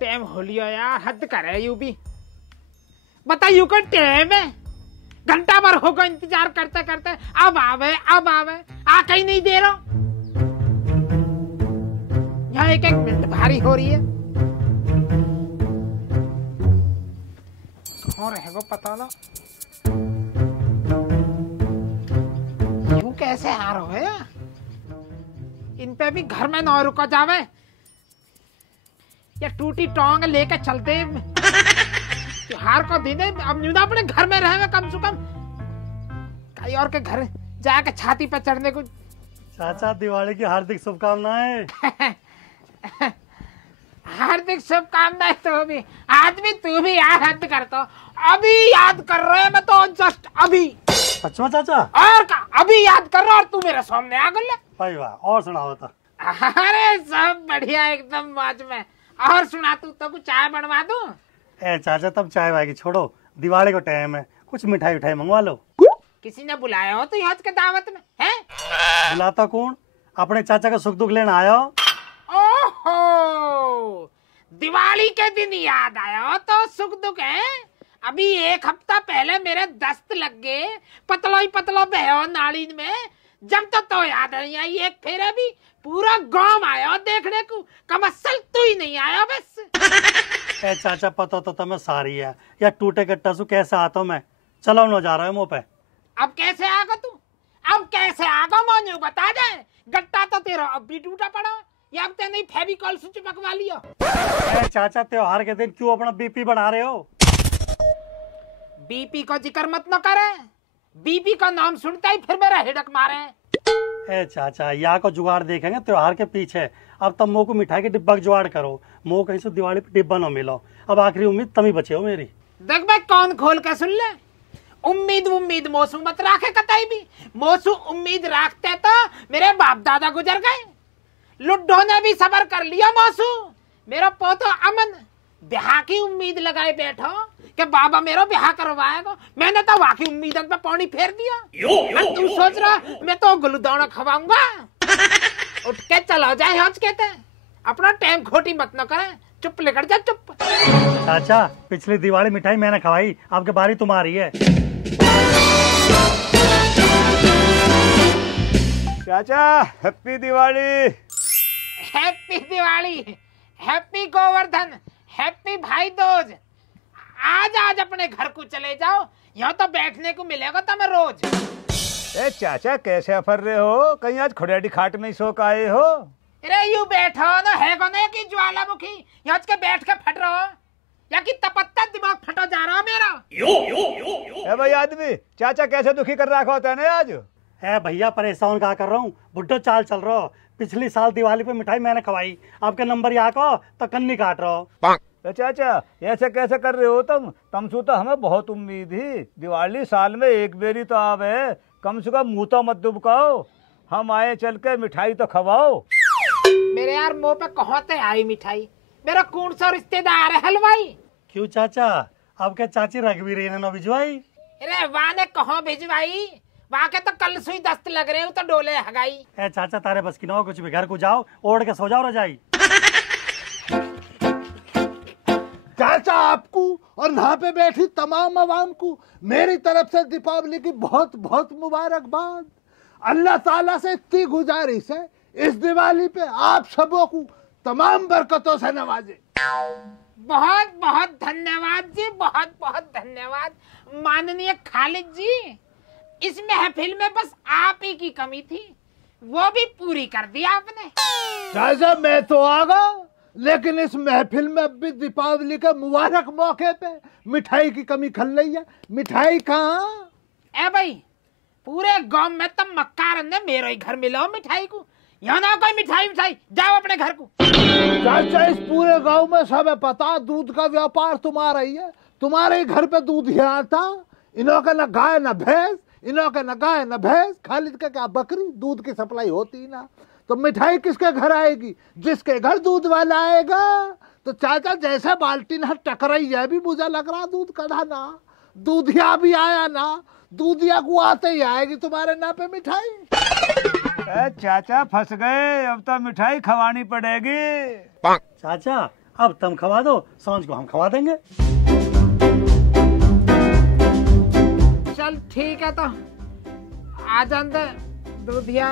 Time हो लिया यार, हद करे यू भी। बता यू का टाइम है, घंटा भर होगा इंतजार करते करते, अब आवे आ कहीं नहीं दे रहा। यहाँ एक मिनट भारी हो रही है। कौन रहेगा पता ना, यूं कैसे आ रहे है? इन पे भी घर में न रुका जावे या टूटी टोंग लेके चलते। त्योहार को दिन है, अब न्यूना अपने घर में रहे कम से कम, कहीं और के घर जाके छाती पे चढ़ने को। चाचा दिवाली की हार्दिक शुभकामनाएं। हार्दिक शुभकामनाएं। तो भी आदमी तू भी यार हद करता, अभी याद कर रहे हैं मैं तो, जस्ट अभी। अच्छा चाचा, और का अभी याद कर रहा और तू मेरे सामने आ गया। भाई वाह, और सुनाओ तो। अरे सब बढ़िया एकदम मौज में। और सुना तू तो कुछ चाय बनवा दूं? ए चाचा तब चाय वाय की छोड़ो, दिवाली को टाइम है, कुछ मिठाई उठाई मंगवा लो। किसी ने बुलाया हो तो यहाँ के दावत में है? बुलाता कौन, अपने चाचा का सुख दुख लेना आया हो। ओहो, दिवाली के दिन याद आया हो तो सुख दुख है। अभी एक हफ्ता पहले मेरे दस्त लग गए, पतलो ही पतलो बहो नाली में, जब तो याद नहीं आई। एक फेरे भी पूरा गांव आया देखने को, कम असल तू ही नहीं आया बस। ए चाचा पता तो तुम्हें सारी है, या टूटे कट्टा सु कैसे आता हूँ मैं, चलो न जा रहा है मुँह पे। अब कैसे आगा तू, अब कैसे आगा मोनू बता दे। गट्टा तो तेरा अब भी टूटा पड़ा, या अब ते नहीं फेविकॉल से चिपकवा लिया। ए चाचा त्योहार के दिन क्यों अपना बीपी बढ़ा रहे हो? बीपी का जिक्र मत न करे, बीपी का नाम सुनता ही फिर मेरा हिड़क मारे। ए चाचा यहाँ को जुगाड़ देखेंगे त्योहार के पीछे, अब तब मोह को मिठाई के डिब्बा जुगाड़ करो, मोह कहीं से दिवाली पे डिब्बा न मिलो। अब आखिरी उम्मीद तभी बचे हो मेरी। देख भाई कौन खोल के सुन ले, उम्मीद मोसू मत राखे कतई भी। मोसू उम्मीद रखते तो मेरे बाप दादा गुजर गए, लुड्डो ने भी सबर कर लिया। मोसू मेरा पोतो अमन ब्याह की उम्मीद लगाए बैठो कि बाबा मेरा ब्याह करवाएगा, मैंने तो वाकई उम्मीदन पे पानी फेर दिया। तू सोच रहा मैं तो गुलदाना खवाऊंगा? उठ के चला जाए हज कहते, अपना टाइम खोटी मत न करे, चुप लेकर जा चुप। चाचा पिछली दिवाली मिठाई मैंने खवाई, आपके बारी तुम्हारी है। चाचा happy Diwali. Happy Diwali, happy Govardhan, happy भाई दूज। आज अपने घर को चले जाओ, यहाँ तो बैठने को मिलेगा तुम्हें रोज। ए चाचा कैसे अफर रहे हो, कहीं आज खुड़ियाडी खाट में ही सो के आए हो? अरे यू बैठो ना, है कोने की ज्वालामुखी यहाँ के बैठ के फट रहो, या कि तपत्ता दिमाग फटो जा रहा मेरा। ए भाई आदमी, चाचा कैसे दुखी कर रखा होता है ना आज? है भैया परेशान कहा कर रहा हूँ, बुड्ढो चाल चल रहा हो। पिछली साल दिवाली पे मिठाई मैंने खवाई, आपके नंबर यहाँ को तो कन्नी काट रहा हो। तो चाचा ऐसे कैसे कर रहे हो तुमसे तो हमें बहुत उम्मीद ही, दिवाली साल में एक बेरी तो आवे, कम से कम मुँह तो मत दुबकाओ, हम आए चल के मिठाई तो खवाओ। मेरे यार मुँह पे कहते आई मिठाई, मेरा कौन सा रिश्तेदार है हलवाई? क्यों चाचा, आपके चाची रघुवीर ने भिजवाई? अरे वाह ने कहो भिजवाई, वहाँ के तो कल सुई दस्त लग रहे हो तो डोले हगाई। ए चाचा तारे बस की ना हो कुछ भी, घर को जाओ ओढ़ के सो जाओ रजाई। चाचा आपको और यहाँ पे बैठी तमाम अवाम को मेरी तरफ से दीपावली की बहुत बहुत मुबारकबाद। अल्लाह ताला से इतनी गुजारिश है, इस दिवाली पे आप सबों को तमाम बरकतों से नवाजे। बहुत बहुत धन्यवाद जी, बहुत बहुत धन्यवाद माननीय खालिद जी। इस महफिल में बस आप ही की कमी थी, वो भी पूरी कर दिया आपने। चाचा मैं तो आ गया, लेकिन इस महफिल में अब भी दीपावली के मुबारक मौके पे मिठाई की कमी खल रही है। मिठाई कहाँ? ए भाई पूरे गांव में तो मक्कार ने मेरे ही घर मिला मिठाई को, यहाँ ना कोई मिठाई जाओ अपने घर को। चाचा इस पूरे गांव में सब है पता, दूध का व्यापार तुम्हारा ही है, तुम्हारे ही घर पे दूध ही आता। इन्हों का न गाय न भैंस, इन्हों का न गाय न भैंस, खालिद का क्या बकरी, दूध की सप्लाई होती ना, तो मिठाई किसके घर आएगी? जिसके घर दूध वाला आएगा। तो चाचा जैसे बाल्टी न टकराई है भी मुझे लग रहा दूध कढ़ा ना, दूधिया भी आया ना, दूधिया को आते ही आएगी तुम्हारे ना पे मिठाई। चाचा फंस गए, अब तो मिठाई खवानी पड़ेगी। चाचा अब तुम खवा दो, सांझ को हम खवा देंगे। चल ठीक है, तो आ जाते दूधिया,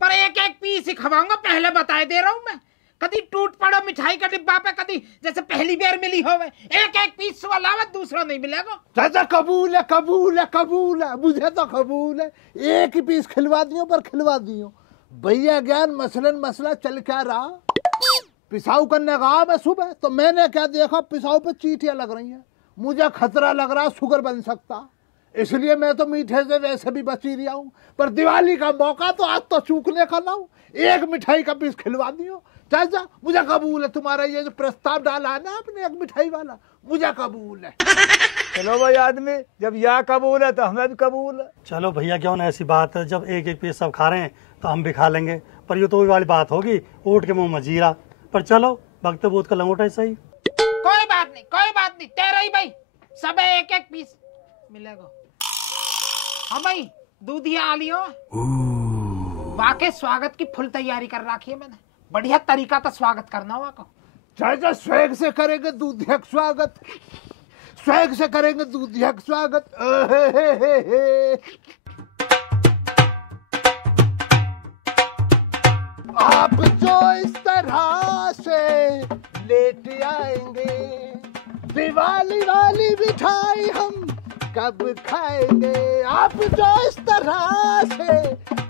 पर एक एक पीस ही खवाऊंगा, पहले बताए दे रहा हूँ मैं। कभी टूट पड़ो मिठाई का डिब्बा पे, कभी जैसे पहली बार मिली हो, एक एक पीस से अलावा दूसरा नहीं मिलेगा। चाचा कबूल है, कबूल है, कबूल है, मुझे तो कबूल है। एक ही पीस खिलवा दियो, पर खिलवा दियो। भैया ज्ञान मसलन मसला चल क्या रहा, पिसाऊ करने गया मैं सुबह, तो मैंने क्या देखा, पिसाऊ पे चीटियां लग रही हैं। मुझे खतरा लग रहा शुगर बन सकता, इसलिए मैं तो मीठे से वैसे भी बची रहा हूँ। पर दिवाली का मौका तो आज तो चूकने का ना हूँ, एक मिठाई का पीस खिलवा दियो। चाचा मुझे कबूल है, तुम्हारा ये जो प्रस्ताव डाला है ना आपने एक मिठाई वाला, मुझे कबूल है। चलो भाई आदमी, जब यह कबूल है तो हमें भी कबूल है। चलो भैया, क्यों ना ऐसी बात है, जब एक एक पीस सब खा रहे हैं तो हम भी खा लेंगे। पर ये तो वही वाली बात होगी, ऊँट के मुंह में जीरा। पर चलो भक्त बूथ का लंगोटा ही सही। कोई बात नहीं, कोई बात नहीं, तेरा ही भाई, सब एक एक पीस मिलेगा। हाँ भाई, दूधिया आ लियो। वाकई स्वागत की फुल तैयारी कर रखी है मैंने, बढ़िया तरीका तो स्वागत करना हुआ को। चाचा स्वैग से करेंगे दूधिया का स्वागत, स्वैग से करेंगे दूधिया का स्वागत। आप जो इस तरह से लेट आएंगे, दिवाली वाली मिठाई हम कब खाएंगे। आप जो इस तरह से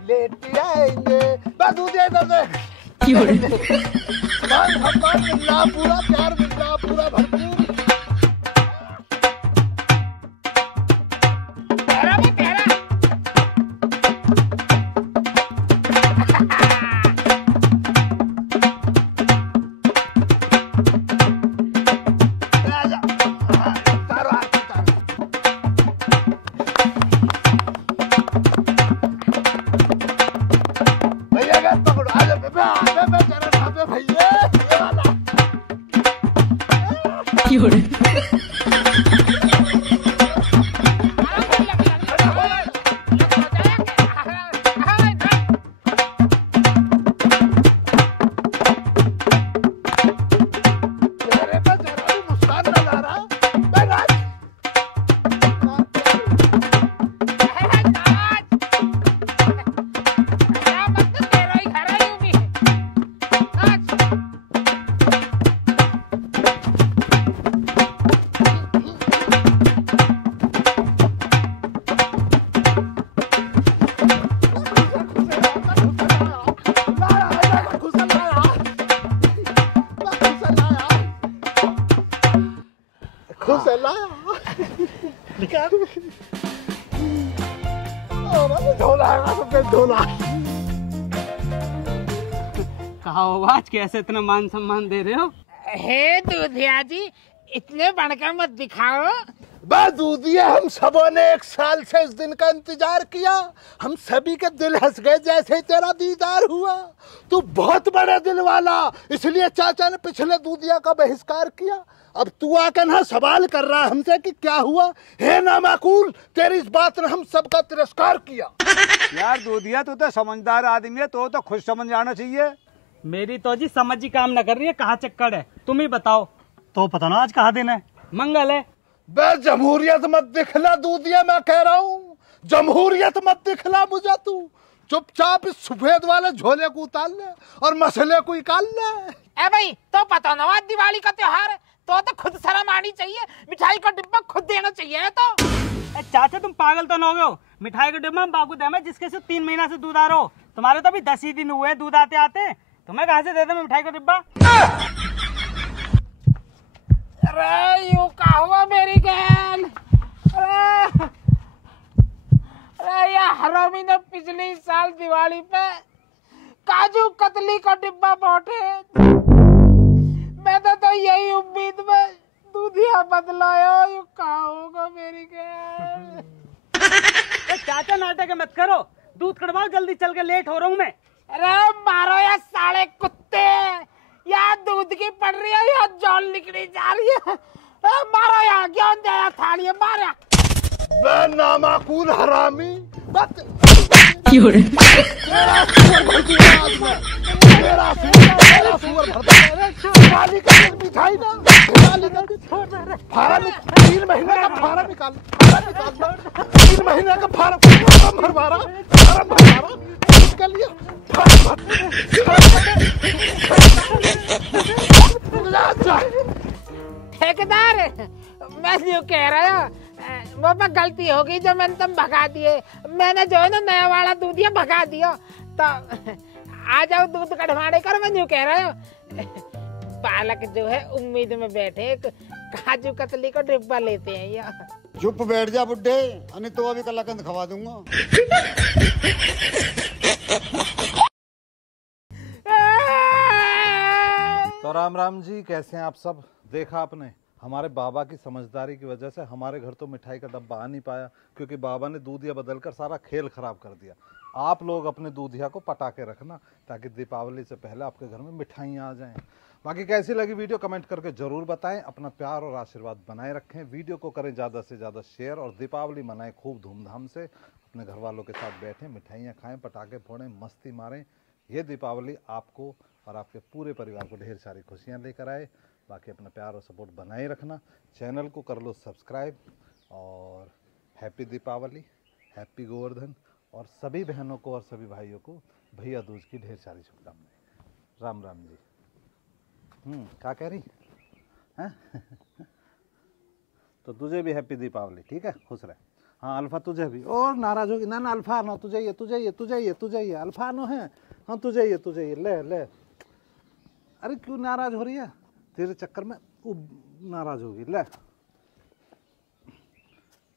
लेट आएंगे, बस दूधिया दे दे। भगवान मिलना पूरा, प्यार मिलना पूरा भरपूर। भैया पकड़ो, आ जाओ भैया, ये वाला। चेहरे पे जरा भी मुस्कान नजर आ रहा। मैं नाच। कहा हो आज कैसे इतना मान सम्मान दे रहे हो? हे दूधिया जी, इतने बढ़कर मत दिखाओ। बस दूधिया, हम सबों ने एक साल से इस दिन का इंतजार किया। हम सभी के दिल हंस गए जैसे तेरा दीदार हुआ। तू बहुत बड़े दिल वाला, इसलिए चाचा ने पिछले दूधिया का बहिष्कार किया। अब तू आकर ना सवाल कर रहा है हमसे कि क्या हुआ। हे नामाकूल, तेरी इस बात ने हम सबका तिरस्कार किया। यार दूधिया, तू तो समझदार आदमी है, तो खुद समझ जाना चाहिए। मेरी तो जी समझ ही काम न कर रही है, कहाँ चक्कर है तुम ही बताओ। तो पता ना आज कहा दिन है? मंगल है। बे जमहूरियत मत दिखला दूधिया, मैं कह रहा हूँ जमहूरियत मत दिखला मुझे। तू चुपचाप इस सफेद वाले झोले को उतार ले और मसले को निकाल ले। ए भाई, तो पता ना आज दिवाली का त्योहार है, तो खुद शर्म आनी चाहिए। मिठाई का डिब्बा खुद देना चाहिए। तो चाचा तुम पागल तो न हो गए हो? मिठाई का डिब्बा बाबू दे में, जिसके से 3 महीना से दूध आ रहा हो। तुम्हारे तो अभी 10 ही दिन हुए दूध आते आते, तुम्हें कहाँ से दे दूं मिठाई का डिब्बा? अरे यूं का हुआ मेरी गैल। अरे ये हरामी ने पिछली साल दिवाली पे काजू कतली का डिब्बा बांटे। मैं तो यही उम्मीद में दूधिया बदलाया। यूं का होगा मेरी गैल। चाचा नाटक मत करो, दूध कड़वाओ जल्दी, चल के लेट हो रहा हूँ मैं। अरे मारो या साले कुत्ते, या दूध की पड़ रही है या जौल निकली जा रही है। मारो या ज्ञान दया थाली मारा। मैं नामाकूल हरामी, तेरा साला सुअर भरता है। दिवाली का दिन मिठाई ना, दिवाली का दिन फारा 3 महीने का फारा निकाल, 3 महीने का फारा भरवा रहा, इसके लिए ठेकेदार, मैं यूँ कह रहा हूँ वो पर गलती हो गई जो मैंने तुम भगा दिए। मैंने जो है ना नया वाला दूधिया भगा दिया, तो आ जाओ दूध कढ़वाने कर। मैं यूँ कह रहा हूँ पालक जो है उम्मीद में बैठे काजू कतली को डिब्बा लेते हैं यार। चुप बैठ जा बुड्ढे, नहीं तो अभी कलाकंद खवा दूंगा। तो राम राम जी, कैसे हैं आप सब। देखा आपने, हमारे बाबा की समझदारी की वजह से हमारे घर तो मिठाई का डब्बा आ नहीं पाया, क्योंकि बाबा ने दूधिया बदलकर सारा खेल खराब कर दिया। आप लोग अपने दूधिया को पटा के रखना, ताकि दीपावली से पहले आपके घर में मिठाइयाँ आ जाएं। बाकी कैसी लगी वीडियो कमेंट करके ज़रूर बताएं। अपना प्यार और आशीर्वाद बनाए रखें, वीडियो को करें ज़्यादा से ज़्यादा शेयर, और दीपावली मनाएं खूब धूमधाम से। अपने घर वालों के साथ बैठें, मिठाइयाँ खाएँ, पटाखे फोड़ें, मस्ती मारें। ये दीपावली आपको और आपके पूरे परिवार को ढेर सारी खुशियाँ लेकर आए। बाकी अपना प्यार और सपोर्ट बनाए रखना, चैनल को कर लो सब्सक्राइब, और हैप्पी दीपावली, हैप्पी गोवर्धन, और सभी बहनों को और सभी भाइयों को भैया दूज की ढेर सारी शुभकामनाएं। राम राम जी। क्या कह रही हैं? तो तुझे भी हैप्पी दीपावली, ठीक है, खुश रहे। हाँ अल्फा तुझे भी। और नाराज होगी ना, अल्फा नो तुझे ये, अल्फा नो है। हाँ तुझे ये ले। अरे क्यों नाराज हो रही है? तेरे चक्कर में वो नाराज होगी। ले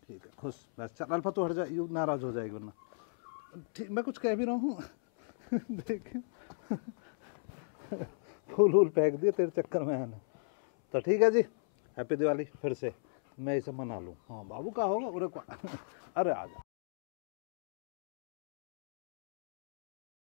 ठीक है, खुश। बस चल अल्फा तू हट जा, यू नाराज हो जाएगी वरना। ठीक, मैं कुछ कह भी रहा हूँ। देख फूल फेंक दिए तेरे चक्कर में है ना। तो ठीक है जी, हैप्पी दिवाली फिर से। मैं इसे मना लूँ। हाँ बाबू का होगा। अरे आ जा।